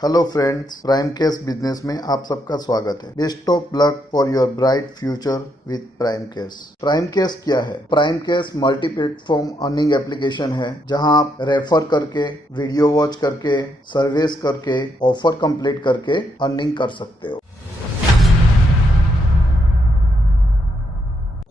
Hello friends, prime case business में आप सबका स्वागत है। Best of luck for your bright future with prime case. Prime case क्या है? Prime case multi platform earning application है जहां आप रेफर करके, वीडियो वॉच करके, सर्विस करके, ऑफर कंप्लीट करके अर्निंग कर सकते हो।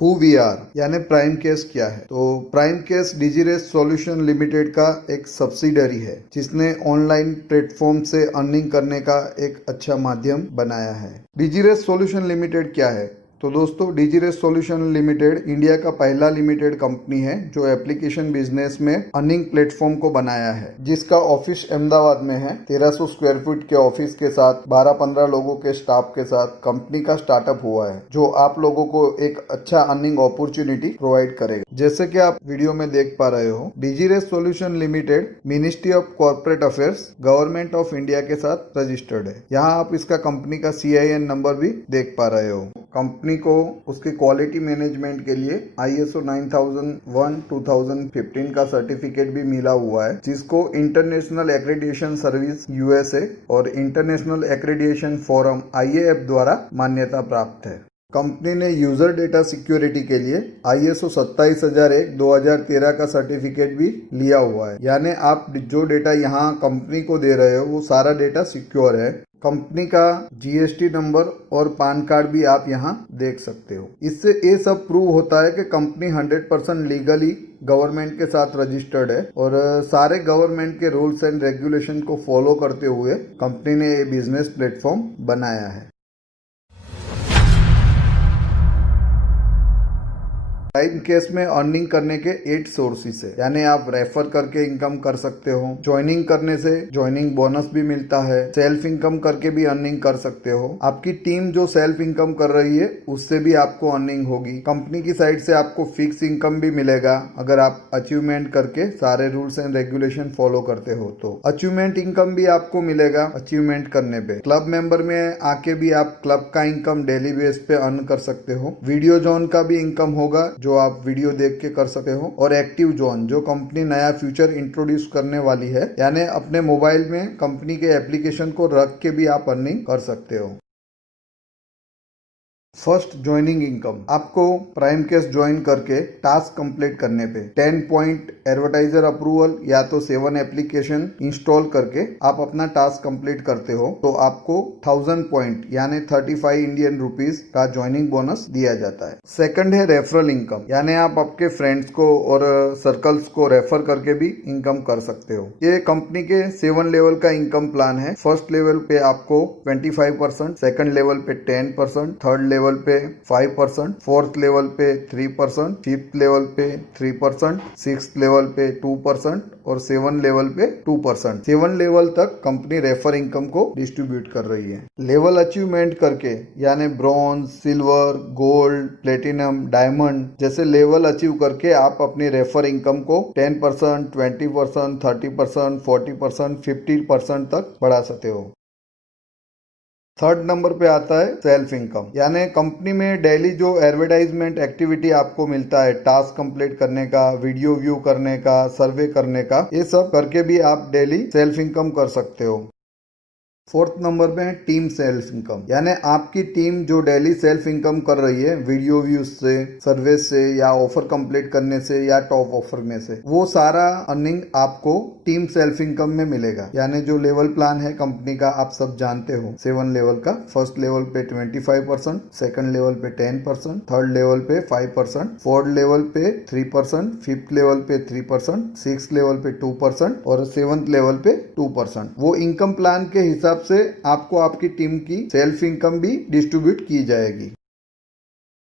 हु वी आर यानी प्राइम केस क्या है? तो प्राइम केस डिजीरेस सॉल्यूशन लिमिटेड का एक सब्सिडरी है जिसने ऑनलाइन प्लेटफॉर्म से अर्निंग करने का एक अच्छा माध्यम बनाया है। डिजीरेस सॉल्यूशन लिमिटेड क्या है? तो दोस्तों, डिजीरेस सॉल्यूशन लिमिटेड इंडिया का पहला लिमिटेड कंपनी है जो एप्लीकेशन बिजनेस में अर्निंग प्लेटफॉर्म को बनाया है, जिसका ऑफिस अहमदाबाद में है। 1300 स्क्वायर फीट के ऑफिस के साथ 12-15 लोगों के स्टाफ के साथ कंपनी का स्टार्टअप हुआ है, जो आप लोगों को एक अच्छा अर्निंग अपॉर्चुनिटी प्रोवाइड करेगा। जैसे कि आप वीडियो में देख पा रहे हो, Digiress solution limited ministry of corporate affairs, government of India के साथ रजिस्टर्ड है। यहाँ आप इसका कंपनी का CIN नंबर भी देख पा रहे हो। कंपनी को उसके क्वालिटी मैनेजमेंट के लिए ISO 9001-2015 का सर्टिफिकेट भी मिला हुआ है, जिसको इंटरनेशनल एक्रेडिटेशन सर्विस USA और इंटरनेशनल एक्रेडिटेशन फोरम IAF द्वारा मान्यता प्राप्त है। कंपनी ने यूजर डेटा सिक्योरिटी के लिए ISO 27001-2013 का सर्टिफिकेट भी लिया हुआ है। यानी आप जो डेटा यहाँ कंपनी को दे रहे हो वो सारा डेटा सिक्योर है। कंपनी का GST नंबर और पान कार्ड भी आप यहाँ देख सकते हो। इससे ये सब प्रूव होता है कि कंपनी 100% लीगली गवर्नमेंट के साथ रजिस्टर्ड है और सारे गवर्नमेंट के रूल्स एंड रेगुलेशन को फॉलो करते हुए कंपनी ने ये बिजनेस प्लेटफॉर्म बनाया है। प्राइम केस में अर्निंग करने के 8 सोर्सेस है, यानी आप रेफर करके इनकम कर सकते हो, ज्वाइनिंग करने से ज्वाइनिंग बोनस भी मिलता है, सेल्फ इनकम करके भी अर्निंग कर सकते हो, आपकी टीम जो सेल्फ इनकम कर रही है उससे भी आपको अर्निंग होगी, कंपनी की साइड से आपको फिक्स इनकम भी मिलेगा अगर आप अचीवमेंट करके सारे रूल्स एंड रेगुलेशन फॉलो करते हो तो अचीवमेंट इनकम भी आपको मिलेगा। अचीवमेंट करने पे क्लब मेंबर में आके भी आप क्लब का इनकम डेली बेस पे अर्न कर सकते हो। वीडियो जोन का भी इनकम होगा जो आप वीडियो देख के कर सकते हो, और एक्टिव जोन जो कंपनी नया फीचर इंट्रोड्यूस करने वाली है, यानी अपने मोबाइल में कंपनी के एप्लीकेशन को रख के भी आप अर्निंग कर सकते हो। फर्स्ट ज्वाइनिंग इनकम, आपको प्राइम केस ज्वाइन करके टास्क कंप्लीट करने पे 10 पॉइंट एडवर्टाइजर अप्रूवल या तो 7 एप्लीकेशन इंस्टॉल करके आप अपना टास्क कंप्लीट करते हो तो आपको 1000 पॉइंट यानी 35 इंडियन रुपीज का ज्वाइनिंग बोनस दिया जाता है। सेकंड है रेफरल इनकम, यानी आप आपके फ्रेंड्स को और सर्कल्स को रेफर करके भी इनकम कर सकते हो। ये कंपनी के 7 लेवल का इनकम प्लान है। फर्स्ट लेवल पे आपको 25%, सेकंड लेवल पे 10%, थर्ड लेवल पे 5%, फोर्थ लेवल पे 3%, फिफ्थ लेवल पे 3%, सिक्स्थ लेवल पे 2% और 7 लेवल पे 2%। 7 लेवल तक कंपनी रेफर इनकम को डिस्ट्रीब्यूट कर रही है। लेवल अचीवमेंट करके यानी bronze, silver, gold, platinum, diamond जैसे लेवल अचीव करके आप अपनी रेफर इनकम को 10%, 20%, 30%, 40%, 50% तक बढ़ा सकते हो। थर्ड नंबर पे आता है सेल्फ इनकम, यानी कंपनी में डेली जो एडवर्टाइजमेंट एक्टिविटी आपको मिलता है, टास्क कंप्लीट करने का, वीडियो व्यू करने का, सर्वे करने का, ये सब करके भी आप डेली सेल्फ इनकम कर सकते हो। फोर्थ नंबर पे है टीम सेल्फ इनकम, यानी आपकी टीम जो डेली सेल्फ इनकम कर रही है वीडियो व्यूज से, सर्विस से या ऑफर कंप्लीट करने से या टॉप ऑफर में से, वो सारा अर्निंग आपको टीम सेल्फ इनकम में मिलेगा। यानी जो लेवल प्लान है कंपनी का आप सब जानते हो 7 लेवल का। फर्स्ट लेवल पे 25%, सेकंड लेवल पे 10%, थर्ड लेवल पे 5%, फोर्थ लेवल पे 3%, फिफ्थ लेवल पे 3%, सिक्स्थ लेवल पे 2% और 7th लेवल पे 2%। वो इनकम प्लान के हिसाब से आपको आपकी टीम की सेल्फ इनकम भी डिस्ट्रीब्यूट की जाएगी।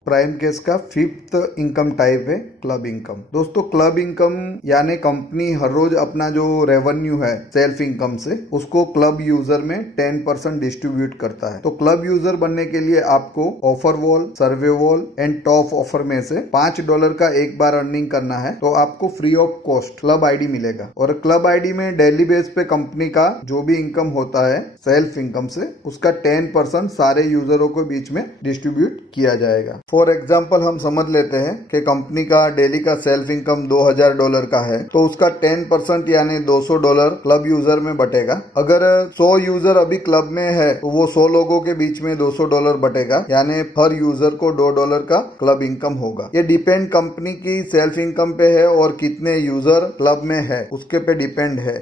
प्राइम केस का फिफ्थ इनकम टाइप है क्लब इनकम। दोस्तों, क्लब इनकम यानी कंपनी हर रोज अपना जो रेवेन्यू है सेल्फ इनकम से उसको क्लब यूजर में 10% डिस्ट्रीब्यूट करता है। तो क्लब यूजर बनने के लिए आपको offer wall, survey wall and top offer में से $5 का एक बार अर्निंग करना है तो आपको free of cost club ID मिलेगा, और क्लब ID में डेली बेस पे कंपनी का जो भी इनकम होता है सेल्फ इनकम से उसका 10% सारे यूजरों के बीच में डिस्ट्रीब्यूट किया जाएगा। फॉर एग्जाम्पल हम समझ लेते हैं कि कंपनी का डेली का सेल्फ इनकम $2000 का है, तो उसका 10% यानी $200 क्लब यूजर में बटेगा। अगर 100 यूजर अभी क्लब में है तो वो 100 लोगों के बीच में $200 बटेगा, यानी हर यूजर को $2 का क्लब इनकम होगा। ये डिपेंड कंपनी की सेल्फ इनकम पे है और कितने यूजर क्लब में है उसके पे डिपेंड है।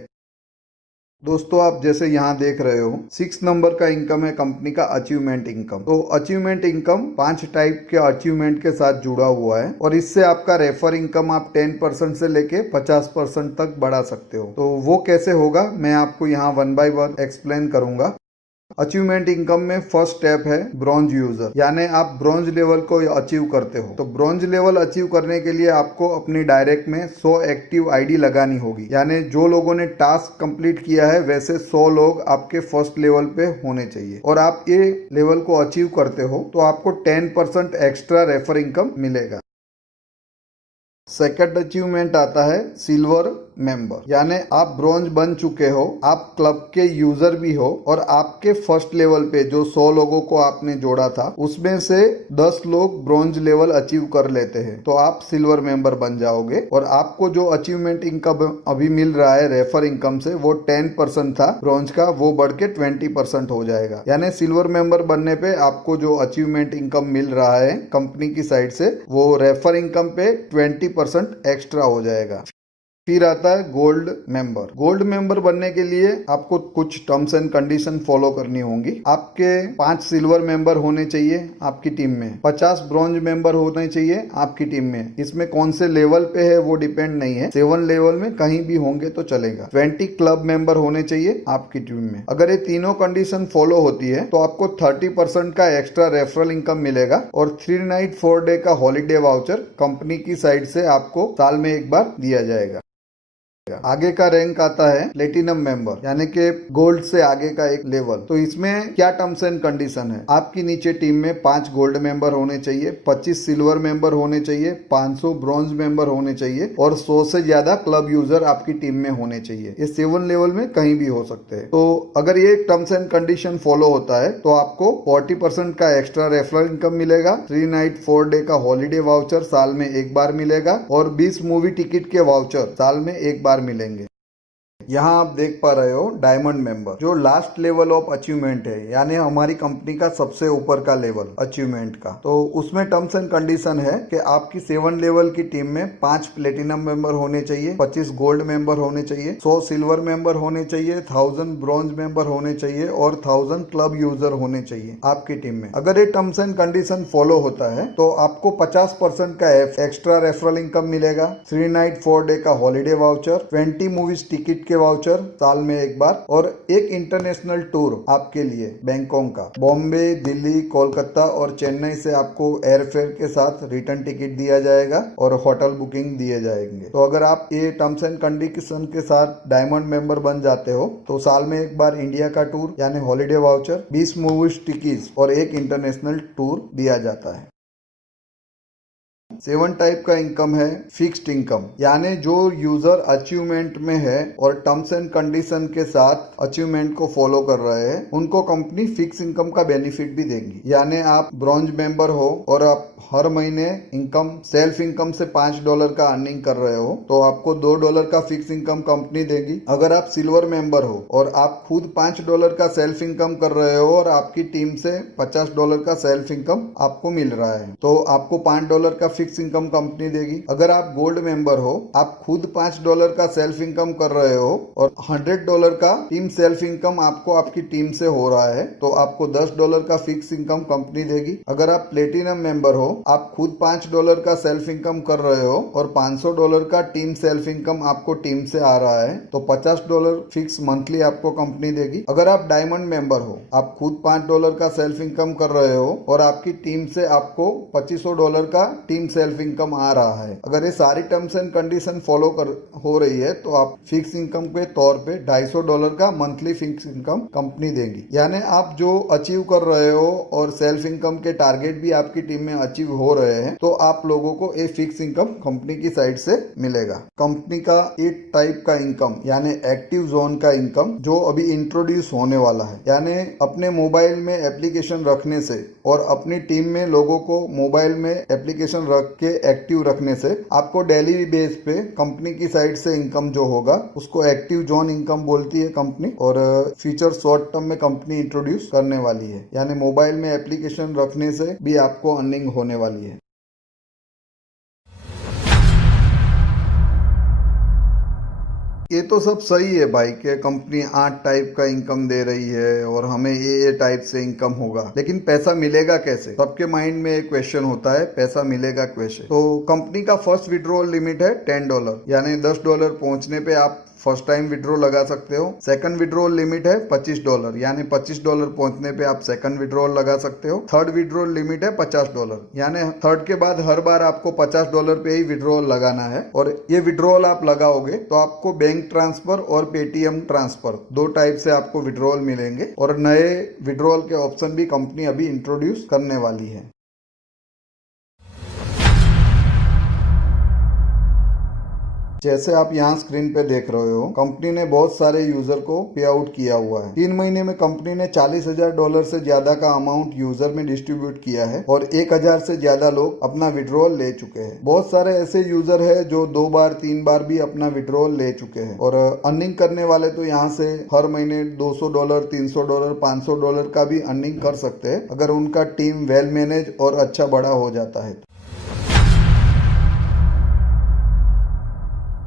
दोस्तों, आप जैसे यहाँ देख रहे हो 6 नंबर का इनकम है कंपनी का अचीवमेंट इनकम। तो अचीवमेंट इनकम 5 टाइप के अचीवमेंट के साथ जुड़ा हुआ है और इससे आपका रेफर इनकम आप 10% से लेके 50% तक बढ़ा सकते हो। तो वो कैसे होगा मैं आपको यहाँ 1 बाय 1 एक्सप्लेन करूंगा। अचीवमेंट इनकम में फर्स्ट स्टेप है ब्रॉन्ज यूजर, यानी आप ब्रॉन्ज लेवल को अचीव करते हो। तो ब्रॉन्ज लेवल अचीव करने के लिए आपको अपनी डायरेक्ट में 100 एक्टिव आईडी लगानी होगी, यानी जो लोगों ने टास्क कंप्लीट किया है वैसे 100 लोग आपके फर्स्ट लेवल पे होने चाहिए। और आप ये लेवल को अचीव करते हो तो आपको 10% एक्स्ट्रा रेफर इनकम मिलेगा। सेकंड अचीवमेंट आता है सिल्वर मेंबर, यानी आप ब्रॉन्ज बन चुके हो, आप क्लब के यूजर भी हो और आपके फर्स्ट लेवल पे जो 100 लोगों को आपने जोड़ा था उसमें से 10 लोग ब्रॉन्ज लेवल अचीव कर लेते हैं तो आप सिल्वर मेंबर बन जाओगे। और आपको जो अचीवमेंट इनकम अभी मिल रहा है रेफर इनकम से वो 10% था ब्रॉन्ज का, वो बढ़ के 20% हो जाएगा। यानी सिल्वर मेंबर बनने पे आपको जो अचीवमेंट इनकम मिल रहा है कंपनी की साइड से वो रेफर इनकम पे 20% एक्स्ट्रा हो जाएगा। फिर आता है गोल्ड मेंबर। गोल्ड मेंबर बनने के लिए आपको कुछ टर्म्स एंड कंडीशन फॉलो करनी होंगी। आपके 5 सिल्वर मेंबर होने चाहिए आपकी टीम में, 50 ब्रॉन्ज मेंबर होने चाहिए आपकी टीम में। इसमें कौन से लेवल पे है वो डिपेंड नहीं है, 7 लेवल में कहीं भी होंगे तो चलेगा। 20 क्लब मेंबर होने चाहिए आपकी टीम में। अगर ये तीनों कंडीशन फॉलो होती है तो आपको 30% का एक्स्ट्रा रेफरल इनकम मिलेगा और 3 नाइट 4 डे का हॉलीडे वाउचर कंपनी की साइड से आपको साल में एक बार दिया जाएगा। आगे का रैंक आता है प्लेटिनम मेंबर, यानी कि गोल्ड से आगे का एक लेवल। तो इसमें क्या टर्म्स एंड कंडीशन है, आपकी नीचे टीम में 5 गोल्ड मेंबर होने चाहिए, 25 सिल्वर मेंबर होने चाहिए, 500 ब्रॉन्ज मेंबर होने चाहिए और 100 से ज्यादा क्लब यूजर आपकी टीम में होने चाहिए। ये 7 लेवल में कहीं भी हो सकते हैं। तो अगर ये टर्म्स एंड कंडीशन फॉलो होता है तो आपको 40% का एक्स्ट्रा रेफरल इनकम मिलेगा, 3 नाइट 4 डे का हॉलीडे वाउचर साल में एक बार मिलेगा और 20 मूवी टिकट के वाउचर साल में एक बार मिलेंगे। यहाँ आप देख पा रहे हो डायमंड मेंबर, जो लास्ट लेवल ऑफ अचीवमेंट है, यानी हमारी कंपनी का सबसे ऊपर का लेवल अचीवमेंट का। तो उसमें टर्म्स एंड कंडीशन है कि आपकी 7 लेवल की टीम में 5 प्लेटिनम मेंबर होने चाहिए, 25 गोल्ड मेंबर होने चाहिए, 100 सिल्वर मेंबर होने चाहिए, 1000 ब्रॉन्ज मेंबर होने चाहिए और 1000 क्लब यूजर होने चाहिए आपकी टीम में। अगर ये टर्म्स एंड कंडीशन फॉलो होता है तो आपको 50% का एक्स्ट्रा रेफरल इनकम मिलेगा, 3 नाइट 4 डे का हॉलीडे वाउचर, 20 मूवीज टिकट के वाउचर साल में एक बार और एक इंटरनेशनल टूर आपके लिए बैंकॉक का, बॉम्बे, दिल्ली, कोलकाता और चेन्नई से आपको एयरफेयर के साथ रिटर्न टिकट दिया जाएगा और होटल बुकिंग दिए जाएंगे। तो अगर आप ये टर्म्स एंड कंडीशन के साथ डायमंड मेंबर बन जाते हो तो साल में एक बार इंडिया का टूर यानी हॉलीडे वाउचर, 20 मूवीज टिकट और एक इंटरनेशनल टूर दिया जाता है। 7 टाइप का इनकम है फिक्स्ड इनकम, यानी जो यूजर अचीवमेंट में है और टर्म्स एंड कंडीशन के साथ अचीवमेंट को फॉलो कर रहे हैं उनको कंपनी फिक्स इनकम का बेनिफिट भी देगी। यानी आप ब्रॉन्ज मेंबर हो और आप हर महीने इनकम सेल्फ इनकम से $5 का अर्निंग कर रहे हो तो आपको $2 का फिक्स इनकम कंपनी देगी। अगर आप सिल्वर मेंबर हो और आप खुद $5 का सेल्फ इनकम कर रहे हो और आपकी टीम से $50 का सेल्फ इनकम आपको मिल रहा है तो आपको $5 का फिक्स इनकम कंपनी देगी। अगर आप गोल्ड मेंबर हो, आप खुद $5 का सेल्फ इनकम कर रहे हो और $100 का टीम सेल्फ इनकम आपको आपकी टीम से हो रहा है तो आपको $10 का फिक्स इनकम कंपनी देगी। अगर आप प्लेटिनम मेंबर हो, आप खुद $5 का सेल्फ इनकम कर रहे हो और $500 का टीम सेल्फ इनकम आपको टीम से आ रहा है तो $50 फिक्स मंथली आपको कंपनी देगी। अगर आप डायमंड मेंबर हो, आप खुद $5 का सेल्फ इनकम कर रहे हो और आपकी टीम से आपको $2500 का टीम सेल्फ इनकम आ रहा है, अगर ये सारी टर्म्स एंड कंडीशन फॉलो हो रही है तो आप फिक्स इनकम के तौर पे $250 का मंथली फिक्स इनकम कंपनी देगी। यानी आप जो अचीव कर रहे हो और सेल्फ इनकम के टारगेट भी आपकी टीम में अचीव अचीव हो रहे हैं तो आप लोगों को एक फिक्स इनकम कंपनी की साइड से मिलेगा। कंपनी का एक टाइप का इनकम यानी एक्टिव जोन का इनकम जो अभी इंट्रोड्यूस होने वाला है, यानी अपने मोबाइल में एप्लीकेशन रखने से और अपनी टीम में लोगों को मोबाइल में एप्लीकेशन रख के एक्टिव रखने से आपको डेली बेस पे कंपनी की साइड से इनकम जो होगा उसको एक्टिव जोन इनकम बोलती है कंपनी। और फ्यूचर शॉर्ट टर्म में कंपनी इंट्रोड्यूस करने वाली है, यानी मोबाइल में एप्लीकेशन रखने से भी आपको अर्निंग होने वाली है। ये तो सब सही है भाई कि कंपनी 8 टाइप का इनकम दे रही है और हमें ये टाइप से इनकम होगा, लेकिन पैसा मिलेगा कैसे? सबके माइंड में एक क्वेश्चन होता है, पैसा मिलेगा कैसे? तो कंपनी का फर्स्ट विड्रॉल लिमिट है $10, यानी $10 पहुंचने पे आप फर्स्ट टाइम विड्रॉ लगा सकते हो। सेकंड विड्रॉल लिमिट है $25, यानी $25 पहुंचने पे आप सेकंड विड्रॉल लगा सकते हो। थर्ड विड्रॉल लिमिट है $50, यानी थर्ड के बाद हर बार आपको $50 पे ही विड्रॉल लगाना है। और ये विड्रॉल आप लगाओगे तो आपको बैंक ट्रांसफर और पेटीएम ट्रांसफर 2 टाइप से आपको विड्रॉल मिलेंगे। और नए विड्रॉल के ऑप्शन भी कंपनी अभी इंट्रोड्यूस करने वाली है। जैसे आप यहाँ स्क्रीन पे देख रहे हो, कंपनी ने बहुत सारे यूजर को पे आउट किया हुआ है। 3 महीने में कंपनी ने $40,000 से ज्यादा का अमाउंट यूजर में डिस्ट्रीब्यूट किया है और 1,000 से ज्यादा लोग अपना विड्रॉल ले चुके हैं। बहुत सारे ऐसे यूजर है जो 2 बार 3 बार भी अपना विड्रॉल ले चुके हैं। और अर्निंग करने वाले तो यहाँ से हर महीने $200, $300, $500 का भी अर्निंग कर सकते हैं अगर उनका टीम वेल मैनेज और अच्छा बड़ा हो जाता है।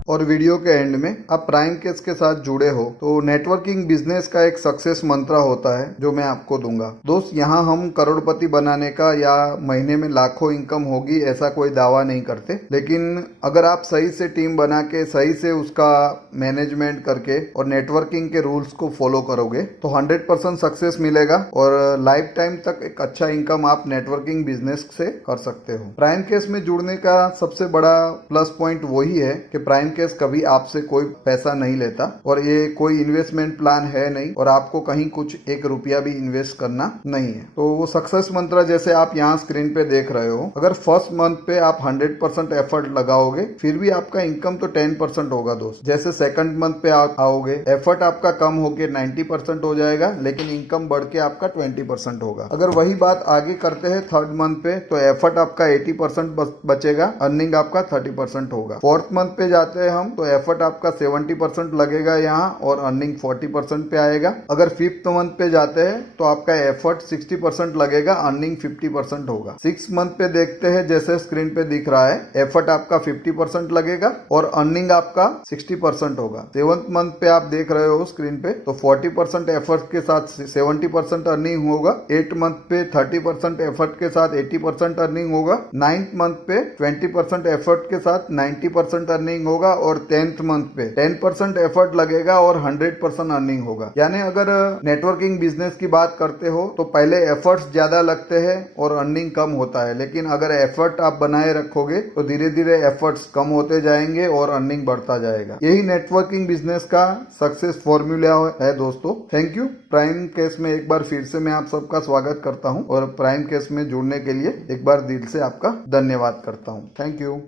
और वीडियो के एंड में आप प्राइम केस के साथ जुड़े हो तो नेटवर्किंग बिजनेस का एक सक्सेस मंत्र होता है जो मैं आपको दूंगा। दोस्त, यहाँ हम करोड़पति बनाने का या महीने में लाखों इनकम होगी ऐसा कोई दावा नहीं करते, लेकिन अगर आप सही से टीम बना के सही से उसका मैनेजमेंट करके और नेटवर्किंग के रूल्स को फॉलो करोगे तो 100% सक्सेस मिलेगा और लाइफ टाइम तक एक अच्छा इनकम आप नेटवर्किंग बिजनेस से कर सकते हो। प्राइम केस में जुड़ने का सबसे बड़ा प्लस पॉइंट वही है कि प्राइम केस कभी आपसे कोई पैसा नहीं लेता और ये कोई इन्वेस्टमेंट प्लान है नहीं और आपको कहीं कुछ 1 रुपया भी इन्वेस्ट करना नहीं है। तो वो सक्सेस मंत्र जैसे आप यहाँ स्क्रीन पे देख रहे हो, अगर फर्स्ट मंथ पे आप 100% एफर्ट लगाओगे फिर भी आपका इनकम तो 10% होगा दोस्त। जैसे सेकंड मंथ पे आओगे, एफर्ट आपका कम होके 90% हो जाएगा लेकिन इनकम बढ़ के आपका 20% होगा। अगर वही बात आगे करते हैं थर्ड मंथ पे तो एफर्ट आपका 80% बचेगा, अर्निंग आपका 30% होगा। फोर्थ मंथ पे जाते हम तो एफर्ट आपका 70% लगेगा यहाँ और अर्निंग 40% पे आएगा। अगर फिफ्थ मंथ पे जाते हैं तो आपका एफर्ट 60% लगेगा, अर्निंग 50% होगा। 6 मंथ पे देखते हैं, जैसे स्क्रीन पे दिख रहा है, एफर्ट आपका 50% लगेगा और अर्निंग आपका 60% होगा। 7th मंथ पे आप देख रहे हो स्क्रीन पे तो 40% एफर्ट के साथ 70% अर्निंग होगा। 8 मंथ पे 30% एफर्ट के साथ 80% अर्निंग होगा। 9th मंथ पे 20% एफर्ट के साथ 90% अर्निंग होगा और 10th मंथ पे 10% एफर्ट लगेगा और 100% अर्निंग होगा। यानी अगर नेटवर्किंग बिजनेस की बात करते हो तो पहले एफर्ट्स ज्यादा लगते हैं और अर्निंग कम होता है, लेकिन अगर एफर्ट आप बनाए रखोगे तो धीरे धीरे एफर्ट्स कम होते जाएंगे और अर्निंग बढ़ता जाएगा। यही नेटवर्किंग बिजनेस का सक्सेस फॉर्मूला है दोस्तों। Thank you. प्राइम केस में एक बार फिर से मैं आप सबका स्वागत करता हूं और प्राइम केस में जुड़ने के लिए एक बार दिल से आपका धन्यवाद करता हूं। Thank you.